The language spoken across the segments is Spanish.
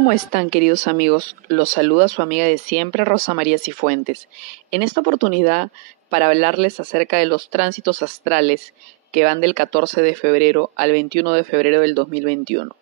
¿Cómo están, queridos amigos? Los saluda su amiga de siempre, Rosa María Cifuentes. En esta oportunidad, para hablarles acerca de los tránsitos astrales que van del 14 de febrero al 21 de febrero del 2021.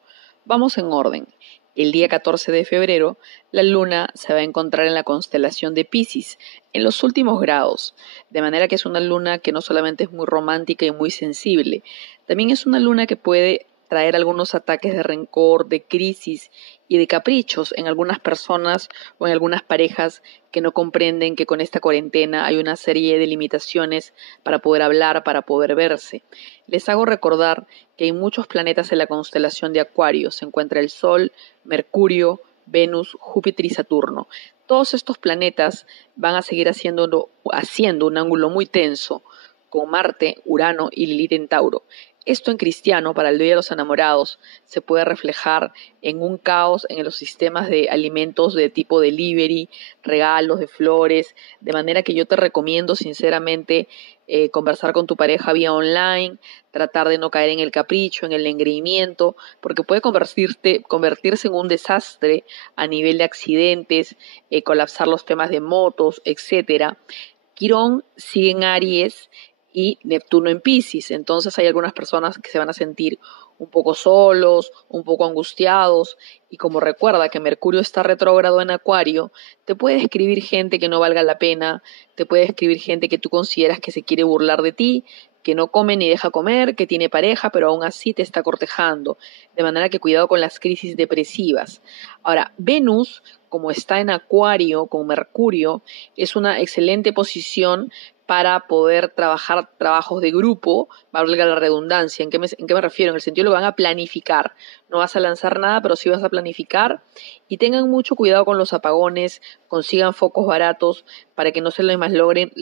Vamos en orden. El día 14 de febrero, la luna se va a encontrar en la constelación de Piscis, en los últimos grados, de manera que es una luna que no solamente es muy romántica y muy sensible, también es una luna que puede traer algunos ataques de rencor, de crisis y de caprichos en algunas personas o en algunas parejas que no comprenden que con esta cuarentena hay una serie de limitaciones para poder hablar, para poder verse. Les hago recordar que hay muchos planetas en la constelación de Acuario. Se encuentra el Sol, Mercurio, Venus, Júpiter y Saturno. Todos estos planetas van a seguir haciendo un ángulo muy tenso con Marte, Urano y Lilith en Tauro. Esto en cristiano, para el Día de los Enamorados, se puede reflejar en un caos en los sistemas de alimentos de tipo delivery, regalos de flores, de manera que yo te recomiendo sinceramente conversar con tu pareja vía online, tratar de no caer en el capricho, en el engreimiento, porque puede convertirse en un desastre a nivel de accidentes, colapsar los temas de motos, etcétera. Quirón sigue en Aries y Neptuno en Piscis. Entonces hay algunas personas que se van a sentir un poco solos, un poco angustiados, y como recuerda que Mercurio está retrógrado en Acuario, te puede escribir gente que no valga la pena, te puede escribir gente que tú consideras que se quiere burlar de ti, que no come ni deja comer, que tiene pareja, pero aún así te está cortejando, de manera que cuidado con las crisis depresivas. Ahora, Venus, como está en Acuario con Mercurio, es una excelente posición para poder trabajar trabajos de grupo, valga la redundancia. ¿En qué me refiero? En el sentido de lo van a planificar. No vas a lanzar nada, pero sí vas a planificar. Y tengan mucho cuidado con los apagones, consigan focos baratos para que no se les malogren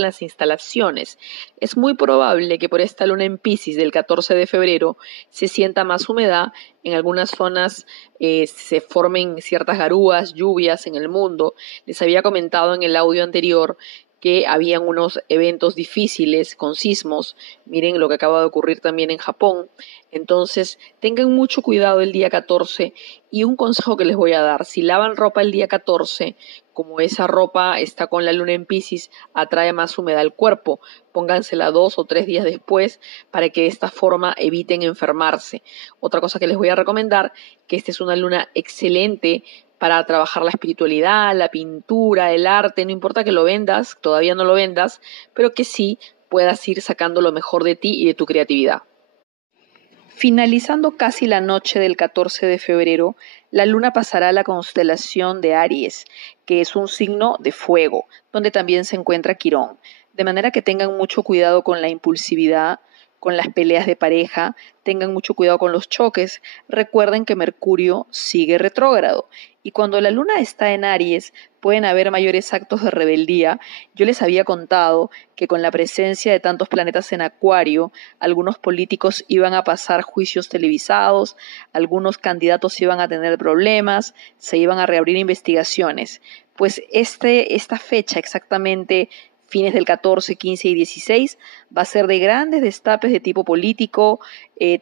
las instalaciones. Es muy probable que por esta luna en Piscis del 14 de febrero se sienta más humedad. En algunas zonas se formen ciertas garúas, lluvias en el mundo. Les había comentado en el audio anterior que habían unos eventos difíciles con sismos. Miren lo que acaba de ocurrir también en Japón. Entonces, tengan mucho cuidado el día 14 y un consejo que les voy a dar. Si lavan ropa el día 14, como esa ropa está con la luna en Piscis, atrae más humedad al cuerpo. Póngansela 2 o 3 días después para que de esta forma eviten enfermarse. Otra cosa que les voy a recomendar, que esta es una luna excelente para trabajar la espiritualidad, la pintura, el arte, no importa que lo vendas, todavía no lo vendas, pero que sí puedas ir sacando lo mejor de ti y de tu creatividad. Finalizando casi la noche del 14 de febrero, la luna pasará a la constelación de Aries, que es un signo de fuego, donde también se encuentra Quirón. De manera que tengan mucho cuidado con la impulsividad, con las peleas de pareja, tengan mucho cuidado con los choques. Recuerden que Mercurio sigue retrógrado y cuando la luna está en Aries pueden haber mayores actos de rebeldía. Yo les había contado que con la presencia de tantos planetas en Acuario, algunos políticos iban a pasar juicios televisados, algunos candidatos iban a tener problemas, se iban a reabrir investigaciones. Pues esta fecha exactamente, fines del 14, 15 y 16, va a ser de grandes destapes de tipo político.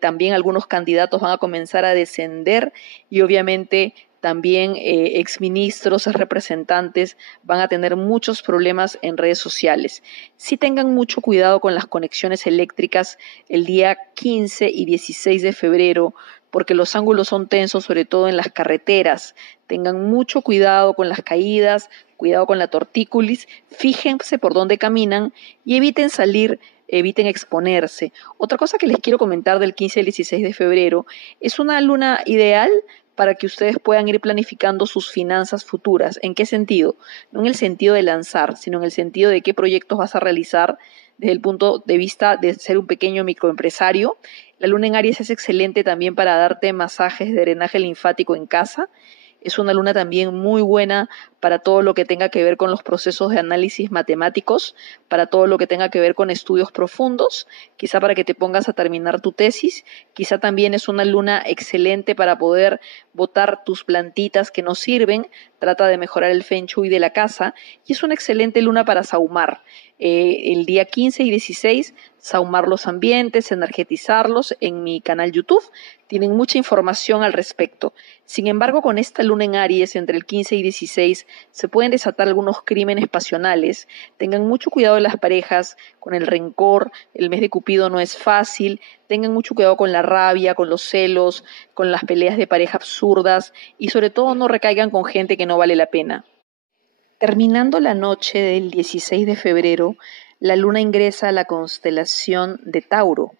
También algunos candidatos van a comenzar a descender y obviamente también exministros, representantes van a tener muchos problemas en redes sociales. Sí tengan mucho cuidado con las conexiones eléctricas el día 15 y 16 de febrero, porque los ángulos son tensos, sobre todo en las carreteras. Tengan mucho cuidado con las caídas, cuidado con la tortícolis, fíjense por dónde caminan y eviten salir, eviten exponerse. Otra cosa que les quiero comentar del 15 al 16 de febrero es una luna ideal para que ustedes puedan ir planificando sus finanzas futuras. ¿En qué sentido? No en el sentido de lanzar, sino en el sentido de qué proyectos vas a realizar desde el punto de vista de ser un pequeño microempresario. La luna en Aries es excelente también para darte masajes de drenaje linfático en casa. Es una luna también muy buena para todo lo que tenga que ver con los procesos de análisis matemáticos, para todo lo que tenga que ver con estudios profundos, quizá para que te pongas a terminar tu tesis. Quizá también es una luna excelente para poder botar tus plantitas que no sirven. Trata de mejorar el feng shui de la casa y es una excelente luna para sahumar. El día 15 y 16, sahumar los ambientes, energetizarlos en mi canal YouTube. Tienen mucha información al respecto. Sin embargo, con esta luna en Aries, entre el 15 y 16, se pueden desatar algunos crímenes pasionales. Tengan mucho cuidado de las parejas, con el rencor. El mes de Cupido no es fácil. Tengan mucho cuidado con la rabia, con los celos, con las peleas de pareja absurdas y sobre todo no recaigan con gente que no vale la pena. Terminando la noche del 16 de febrero, la luna ingresa a la constelación de Tauro.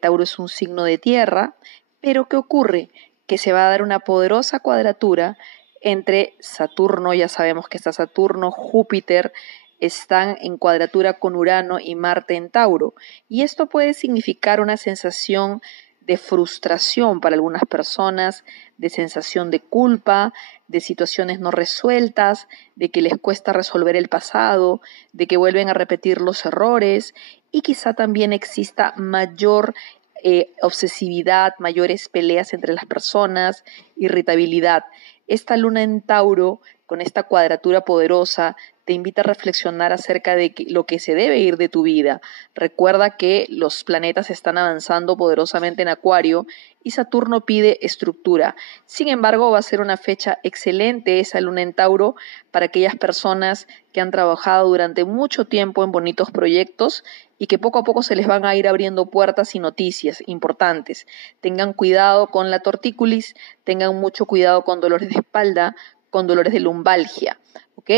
Tauro es un signo de tierra, pero ¿qué ocurre? Que se va a dar una poderosa cuadratura entre Saturno, ya sabemos que está Saturno, Júpiter, están en cuadratura con Urano y Marte en Tauro. Y esto puede significar una sensación de frustración para algunas personas, de sensación de culpa, de situaciones no resueltas, de que les cuesta resolver el pasado, de que vuelven a repetir los errores y quizá también exista mayor obsesividad, mayores peleas entre las personas, irritabilidad. Esta luna en Tauro, con esta cuadratura poderosa, te invita a reflexionar acerca de lo que se debe ir de tu vida. Recuerda que los planetas están avanzando poderosamente en Acuario y Saturno pide estructura. Sin embargo, va a ser una fecha excelente esa luna en Tauro para aquellas personas que han trabajado durante mucho tiempo en bonitos proyectos y que poco a poco se les van a ir abriendo puertas y noticias importantes. Tengan cuidado con la tortícolis, tengan mucho cuidado con dolores de espalda, con dolores de lumbalgia, ¿ok?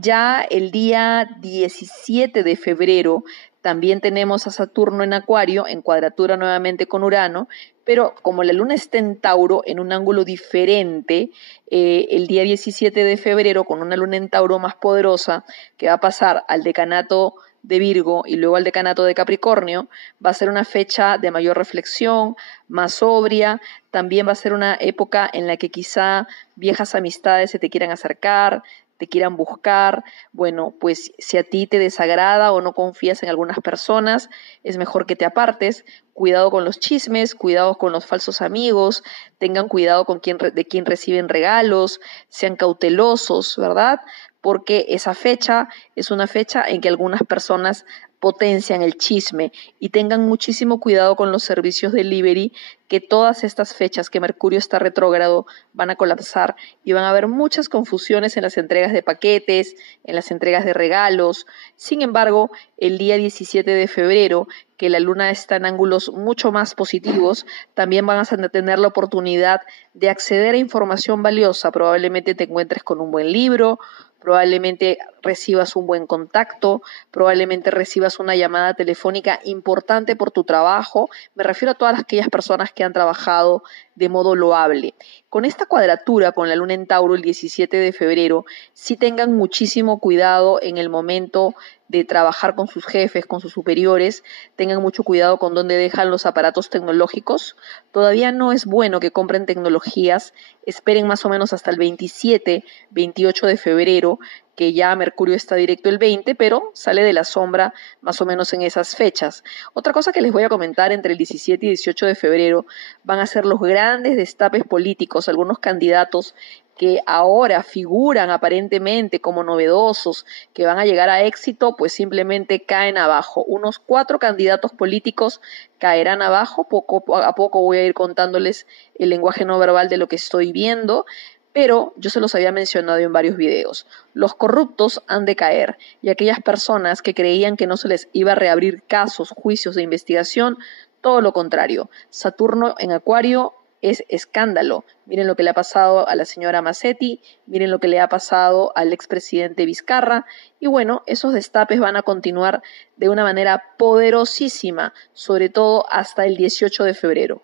Ya el día 17 de febrero también tenemos a Saturno en Acuario, en cuadratura nuevamente con Urano, pero como la luna está en Tauro, en un ángulo diferente, el día 17 de febrero, con una luna en Tauro más poderosa, que va a pasar al decanato de Virgo y luego al decanato de Capricornio, va a ser una fecha de mayor reflexión, más sobria. También va a ser una época en la que quizá viejas amistades se te quieran acercar, te quieran buscar. Bueno, pues si a ti te desagrada o no confías en algunas personas, es mejor que te apartes. Cuidado con los chismes, cuidado con los falsos amigos, tengan cuidado con de quién reciben regalos, sean cautelosos, ¿verdad? Porque esa fecha es una fecha en que algunas personas potencian el chisme y tengan muchísimo cuidado con los servicios delivery, que todas estas fechas que Mercurio está retrógrado van a colapsar y van a haber muchas confusiones en las entregas de paquetes, en las entregas de regalos. Sin embargo, el día 17 de febrero, que la luna está en ángulos mucho más positivos, también van a tener la oportunidad de acceder a información valiosa. Probablemente te encuentres con un buen libro, probablemente recibas un buen contacto, probablemente recibas una llamada telefónica importante por tu trabajo. Me refiero a todas aquellas personas que han trabajado de modo loable. Con esta cuadratura, con la luna en Tauro el 17 de febrero, sí tengan muchísimo cuidado en el momento de trabajar con sus jefes, con sus superiores. Tengan mucho cuidado con dónde dejan los aparatos tecnológicos. Todavía no es bueno que compren tecnologías. Esperen más o menos hasta el 27, 28 de febrero, que ya Mercurio está directo el 20, pero sale de la sombra más o menos en esas fechas. Otra cosa que les voy a comentar: entre el 17 y 18 de febrero van a ser los grandes destapes políticos. Algunos candidatos que ahora figuran aparentemente como novedosos, que van a llegar a éxito, pues simplemente caen abajo. Unos 4 candidatos políticos caerán abajo. Poco a poco voy a ir contándoles el lenguaje no verbal de lo que estoy viendo, pero yo se los había mencionado en varios videos. Los corruptos han de caer, y aquellas personas que creían que no se les iba a reabrir casos, juicios de investigación, todo lo contrario. Saturno en Acuario es escándalo. Miren lo que le ha pasado a la señora Massetti, miren lo que le ha pasado al expresidente Vizcarra, y bueno, esos destapes van a continuar de una manera poderosísima, sobre todo hasta el 18 de febrero.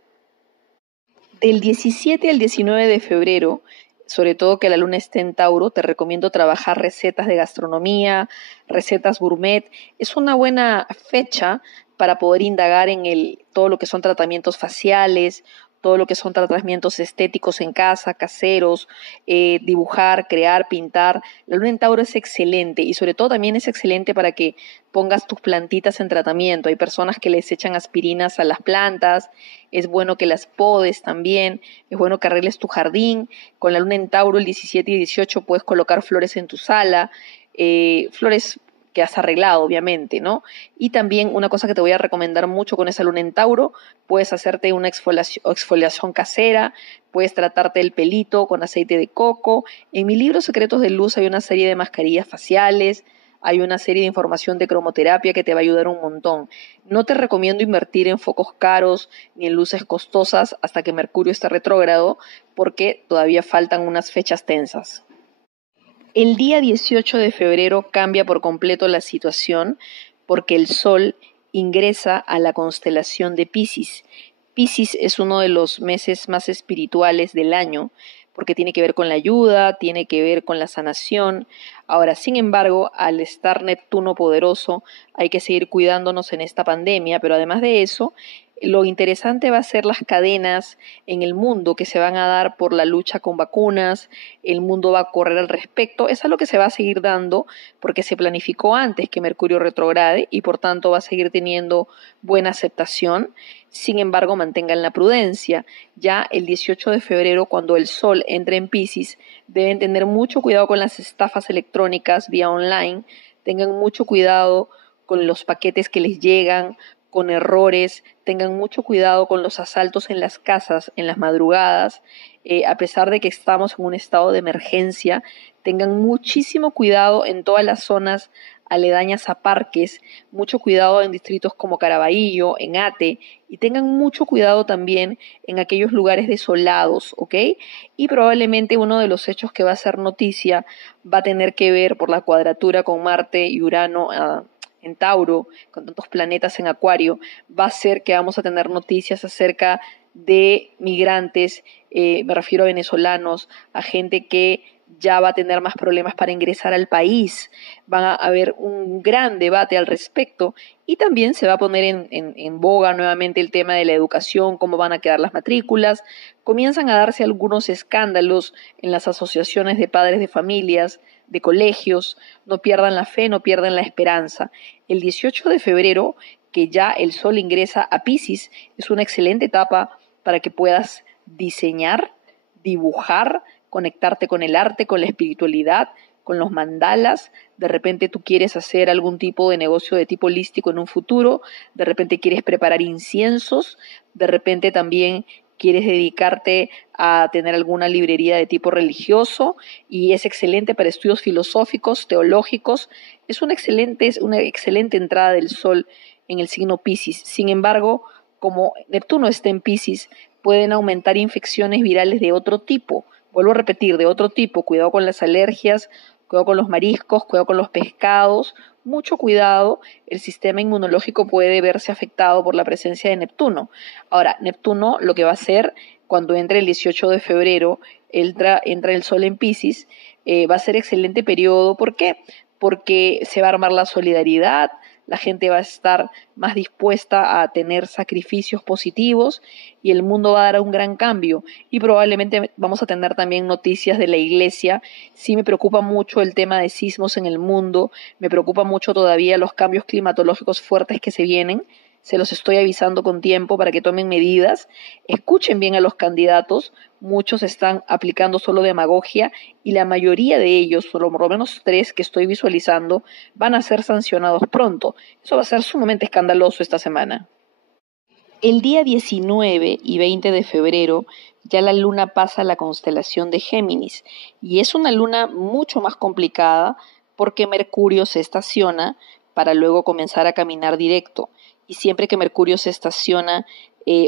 Del 17 al 19 de febrero, sobre todo que la luna esté en Tauro, te recomiendo trabajar recetas de gastronomía, recetas gourmet. Es una buena fecha para poder indagar en todo lo que son tratamientos faciales, todo lo que son tratamientos estéticos en casa, caseros, dibujar, crear, pintar. La luna en Tauro es excelente, y sobre todo también es excelente para que pongas tus plantitas en tratamiento. Hay personas que les echan aspirinas a las plantas, es bueno que las podes también, es bueno que arregles tu jardín. Con la luna en Tauro el 17 y 18 puedes colocar flores en tu sala, flores que has arreglado, obviamente, ¿no? Y también una cosa que te voy a recomendar mucho con esa luna en Tauro, puedes hacerte una exfoliación casera, puedes tratarte el pelito con aceite de coco. En mi libro Secretos de Luz hay una serie de mascarillas faciales, hay una serie de información de cromoterapia que te va a ayudar un montón. No te recomiendo invertir en focos caros ni en luces costosas hasta que Mercurio esté retrógrado, porque todavía faltan unas fechas tensas. El día 18 de febrero cambia por completo la situación porque el Sol ingresa a la constelación de Piscis. Piscis es uno de los meses más espirituales del año porque tiene que ver con la ayuda, tiene que ver con la sanación. Ahora, sin embargo, al estar Neptuno poderoso, hay que seguir cuidándonos en esta pandemia, pero además de eso, lo interesante va a ser las cadenas en el mundo que se van a dar por la lucha con vacunas, el mundo va a correr al respecto, es algo que se va a seguir dando porque se planificó antes que Mercurio retrograde y por tanto va a seguir teniendo buena aceptación. Sin embargo, mantengan la prudencia. Ya el 18 de febrero, cuando el Sol entre en Piscis, deben tener mucho cuidado con las estafas electrónicas vía online, tengan mucho cuidado con los paquetes que les llegan, con errores, tengan mucho cuidado con los asaltos en las casas, en las madrugadas, a pesar de que estamos en un estado de emergencia, tengan muchísimo cuidado en todas las zonas aledañas a parques, mucho cuidado en distritos como Caraballo, en Ate, y tengan mucho cuidado también en aquellos lugares desolados, ¿ok? Y probablemente uno de los hechos que va a ser noticia va a tener que ver por la cuadratura con Marte y Urano en Tauro, con tantos planetas en Acuario, va a ser que vamos a tener noticias acerca de migrantes, me refiero a venezolanos, a gente que ya va a tener más problemas para ingresar al país, va a haber un gran debate al respecto y también se va a poner en boga nuevamente el tema de la educación, cómo van a quedar las matrículas, comienzan a darse algunos escándalos en las asociaciones de padres de familias, de colegios, no pierdan la fe, no pierdan la esperanza. El 18 de febrero, que ya el Sol ingresa a Piscis, es una excelente etapa para que puedas diseñar, dibujar, conectarte con el arte, con la espiritualidad, con los mandalas. De repente tú quieres hacer algún tipo de negocio de tipo holístico en un futuro, de repente quieres preparar inciensos, de repente también quieres dedicarte a tener alguna librería de tipo religioso y es excelente para estudios filosóficos, teológicos. Es una excelente entrada del Sol en el signo Piscis. Sin embargo, como Neptuno está en Piscis, pueden aumentar infecciones virales de otro tipo. Vuelvo a repetir, de otro tipo. Cuidado con las alergias, cuidado con los mariscos, cuidado con los pescados. Mucho cuidado, el sistema inmunológico puede verse afectado por la presencia de Neptuno. Ahora, Neptuno lo que va a hacer cuando entre el 18 de febrero, entra el Sol en Piscis, va a ser excelente periodo. ¿Por qué? Porque se va a armar la solidaridad, la gente va a estar más dispuesta a tener sacrificios positivos y el mundo va a dar un gran cambio. Y probablemente vamos a tener también noticias de la iglesia. Sí me preocupa mucho el tema de sismos en el mundo, me preocupa mucho todavía los cambios climatológicos fuertes que se vienen. Se los estoy avisando con tiempo para que tomen medidas. Escuchen bien a los candidatos. Muchos están aplicando solo demagogia y la mayoría de ellos, por lo menos 3 que estoy visualizando, van a ser sancionados pronto. Eso va a ser sumamente escandaloso esta semana. El día 19 y 20 de febrero ya la luna pasa a la constelación de Géminis y es una luna mucho más complicada porque Mercurio se estaciona para luego comenzar a caminar directo. Y siempre que Mercurio se estaciona,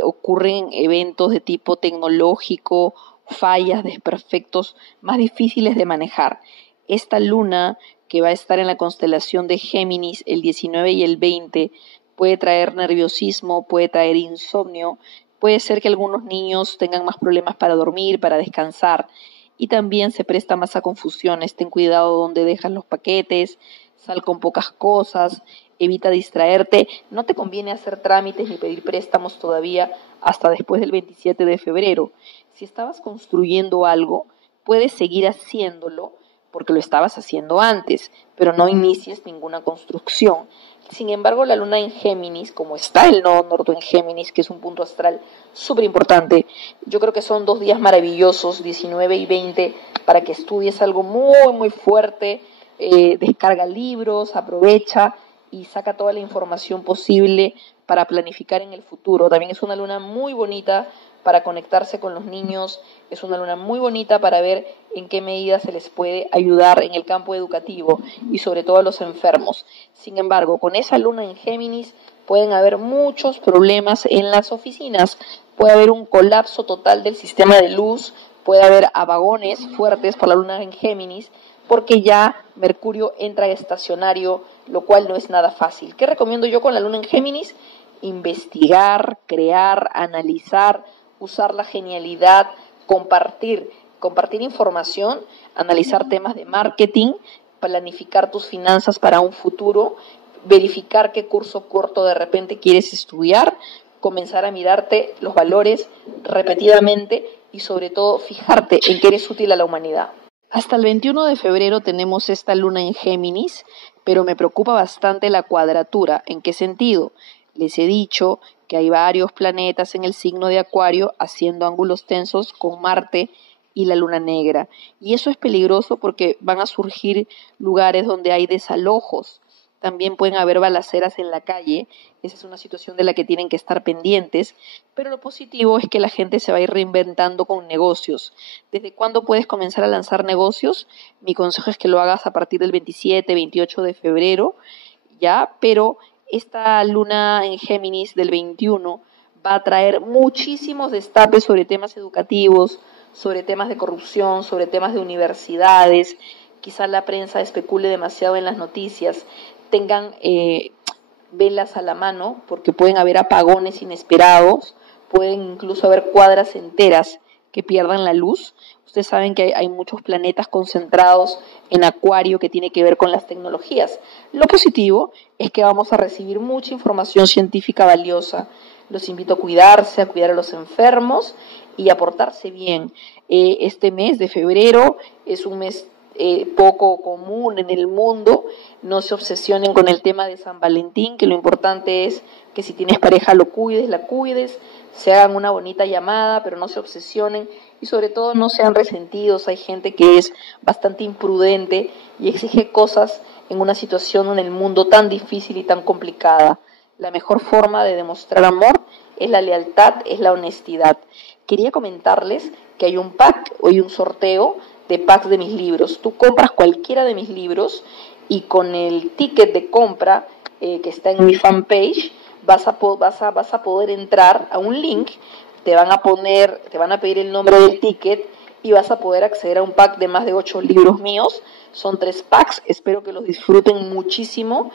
ocurren eventos de tipo tecnológico, fallas, desperfectos más difíciles de manejar. Esta luna, que va a estar en la constelación de Géminis el 19 y el 20, puede traer nerviosismo, puede traer insomnio, puede ser que algunos niños tengan más problemas para dormir, para descansar, y también se presta más a confusiones. Ten cuidado donde dejas los paquetes, sal con pocas cosas, evita distraerte, no te conviene hacer trámites ni pedir préstamos todavía hasta después del 27 de febrero. Si estabas construyendo algo, puedes seguir haciéndolo porque lo estabas haciendo antes, pero no inicies ninguna construcción. Sin embargo, la luna en Géminis, como está el nodo norte en Géminis, que es un punto astral súper importante, yo creo que son 2 días maravillosos, 19 y 20, para que estudies algo muy, muy fuerte, descarga libros, aprovecha y saca toda la información posible para planificar en el futuro. También es una luna muy bonita para conectarse con los niños, es una luna muy bonita para ver en qué medida se les puede ayudar en el campo educativo y sobre todo a los enfermos. Sin embargo, con esa luna en Géminis pueden haber muchos problemas en las oficinas, puede haber un colapso total del sistema de luz, puede haber apagones fuertes por la luna en Géminis, porque ya Mercurio entra estacionario, lo cual no es nada fácil. ¿Qué recomiendo yo con la luna en Géminis? Investigar, crear, analizar, usar la genialidad, compartir información, analizar temas de marketing, planificar tus finanzas para un futuro, verificar qué curso corto de repente quieres estudiar, comenzar a mirarte los valores repetidamente y sobre todo fijarte en que eres útil a la humanidad. Hasta el 21 de febrero tenemos esta luna en Géminis, pero me preocupa bastante la cuadratura. ¿En qué sentido? Les he dicho que hay varios planetas en el signo de Acuario haciendo ángulos tensos con Marte y la luna negra. Y eso es peligroso porque van a surgir lugares donde hay desalojos. También pueden haber balaceras en la calle. Esa es una situación de la que tienen que estar pendientes. Pero lo positivo es que la gente se va a ir reinventando con negocios. ¿Desde cuándo puedes comenzar a lanzar negocios? Mi consejo es que lo hagas a partir del 27, 28 de febrero, ¿ya? Pero esta luna en Géminis del 21 va a traer muchísimos destapes sobre temas educativos, sobre temas de corrupción, sobre temas de universidades. Quizá la prensa especule demasiado en las noticias, tengan velas a la mano, porque pueden haber apagones inesperados, pueden incluso haber cuadras enteras que pierdan la luz. Ustedes saben que hay muchos planetas concentrados en Acuario que tiene que ver con las tecnologías. Lo positivo es que vamos a recibir mucha información científica valiosa. Los invito a cuidarse, a cuidar a los enfermos y a portarse bien. Este mes de febrero es un mes poco común en el mundo. No se obsesionen con el tema de San Valentín, que lo importante es que si tienes pareja lo cuides, la cuides, se hagan una bonita llamada, pero no se obsesionen y sobre todo no sean resentidos. Hay gente que es bastante imprudente y exige cosas en una situación en el mundo tan difícil y tan complicada. La mejor forma de demostrar amor es la lealtad, es la honestidad. Quería comentarles que hay un pack, hoy un sorteo de packs de mis libros. Tú compras cualquiera de mis libros y con el ticket de compra que está en mi fanpage vas a poder entrar a un link, te van a pedir el nombre del ticket y vas a poder acceder a un pack de más de 8 libros míos. Son 3 packs, espero que los disfruten muchísimo.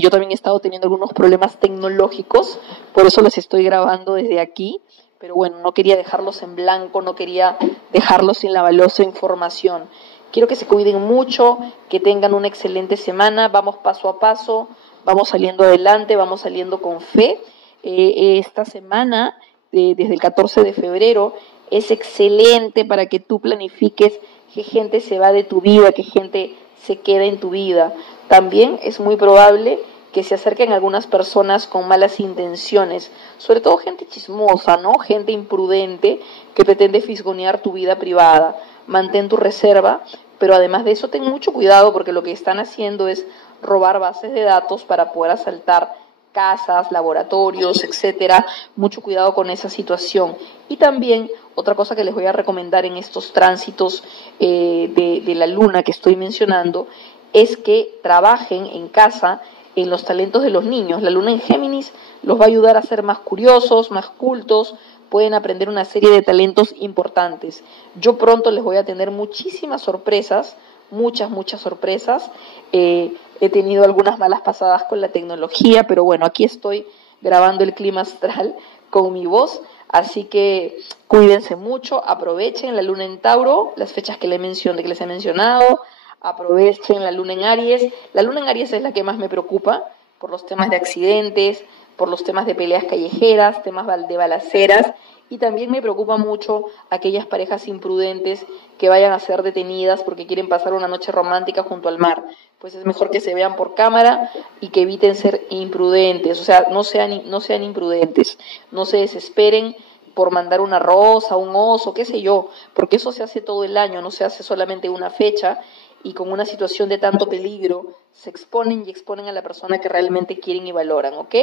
Yo también he estado teniendo algunos problemas tecnológicos, por eso los estoy grabando desde aquí. Pero bueno, no quería dejarlos en blanco, no quería dejarlos sin la valiosa información. Quiero que se cuiden mucho, que tengan una excelente semana, vamos paso a paso, vamos saliendo adelante, vamos saliendo con fe. Esta semana, desde el 14 de febrero, es excelente para que tú planifiques qué gente se va de tu vida, qué gente se queda en tu vida. También es muy probable que se acerquen algunas personas con malas intenciones, sobre todo gente chismosa, ¿no? Gente imprudente que pretende fisgonear tu vida privada. Mantén tu reserva, pero además de eso ten mucho cuidado porque lo que están haciendo es robar bases de datos para poder asaltar casas, laboratorios, etcétera. Mucho cuidado con esa situación. Y también otra cosa que les voy a recomendar en estos tránsitos de la luna que estoy mencionando es que trabajen en casa en los talentos de los niños. La luna en Géminis los va a ayudar a ser más curiosos, más cultos, pueden aprender una serie de talentos importantes. Yo pronto les voy a tener muchísimas sorpresas, muchas sorpresas. He tenido algunas malas pasadas con la tecnología, pero bueno, aquí estoy grabando el clima astral con mi voz, así que cuídense mucho, aprovechen la luna en Tauro, las fechas que les he mencionado, aprovechen la luna en Aries. La luna en Aries es la que más me preocupa por los temas de accidentes, por los temas de peleas callejeras, temas de balaceras, y también me preocupa mucho aquellas parejas imprudentes que vayan a ser detenidas porque quieren pasar una noche romántica junto al mar. Pues es mejor que se vean por cámara y que eviten ser imprudentes, o sea, no sean imprudentes, no se desesperen por mandar una rosa, un oso, qué sé yo, porque eso se hace todo el año, no se hace solamente una fecha. y con una situación de tanto peligro se exponen y exponen a la persona que realmente quieren y valoran, ¿ok?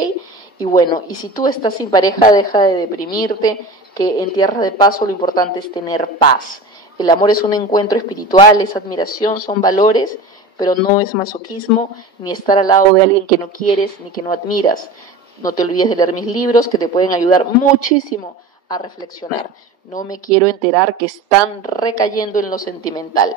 Y bueno, y si tú estás sin pareja, deja de deprimirte, que en Tierra de Paso lo importante es tener paz. El amor es un encuentro espiritual, es admiración, son valores, pero no es masoquismo, ni estar al lado de alguien que no quieres ni que no admiras. No te olvides de leer mis libros que te pueden ayudar muchísimo a reflexionar. No me quiero enterar que están recayendo en lo sentimental.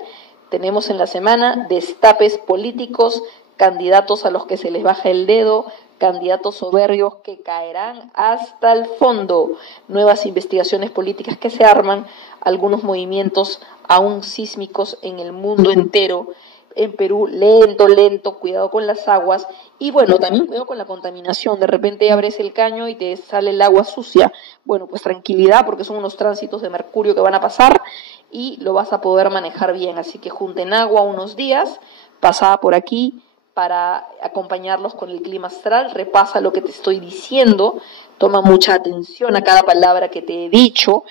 Tenemos en la semana destapes políticos, candidatos a los que se les baja el dedo, candidatos soberbios que caerán hasta el fondo, nuevas investigaciones políticas que se arman, algunos movimientos aún sísmicos en el mundo entero. En Perú, lento, cuidado con las aguas y bueno, también cuidado con la contaminación. De repente abres el caño y te sale el agua sucia. Bueno, pues tranquilidad porque son unos tránsitos de mercurio que van a pasar y lo vas a poder manejar bien. Así que junten agua unos días, pasada por aquí para acompañarlos con el clima astral. Repasa lo que te estoy diciendo, toma mucha atención a cada palabra que te he dicho.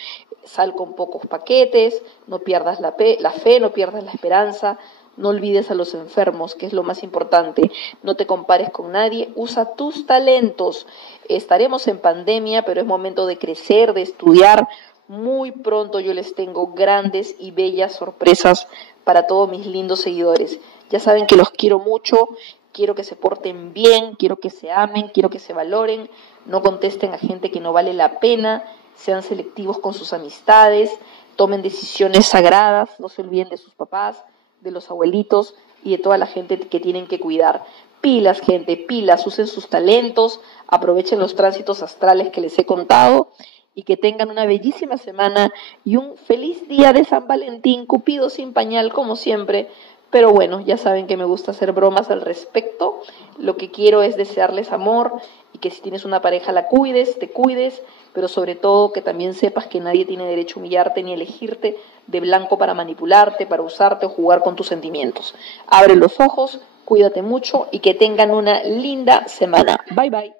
Sal con pocos paquetes, no pierdas la fe, no pierdas la esperanza. No olvides a los enfermos, que es lo más importante. No te compares con nadie. Usa tus talentos. Estaremos en pandemia, pero es momento de crecer, de estudiar. Muy pronto yo les tengo grandes y bellas sorpresas para todos mis lindos seguidores. Ya saben que los quiero mucho. Quiero que se porten bien, quiero que se amen, quiero que se valoren. No contesten a gente que no vale la pena. Sean selectivos con sus amistades. Tomen decisiones sagradas. No se olviden de sus papás, de los abuelitos y de toda la gente que tienen que cuidar. Pilas, gente, pilas, usen sus talentos, aprovechen los tránsitos astrales que les he contado y que tengan una bellísima semana y un feliz día de San Valentín, Cupido sin pañal como siempre. Pero bueno, ya saben que me gusta hacer bromas al respecto. Lo que quiero es desearles amor y que si tienes una pareja la cuides, te cuides, pero sobre todo que también sepas que nadie tiene derecho a humillarte ni elegirte de blanco para manipularte, para usarte o jugar con tus sentimientos. Abre los ojos, cuídate mucho y que tengan una linda semana. Bye bye.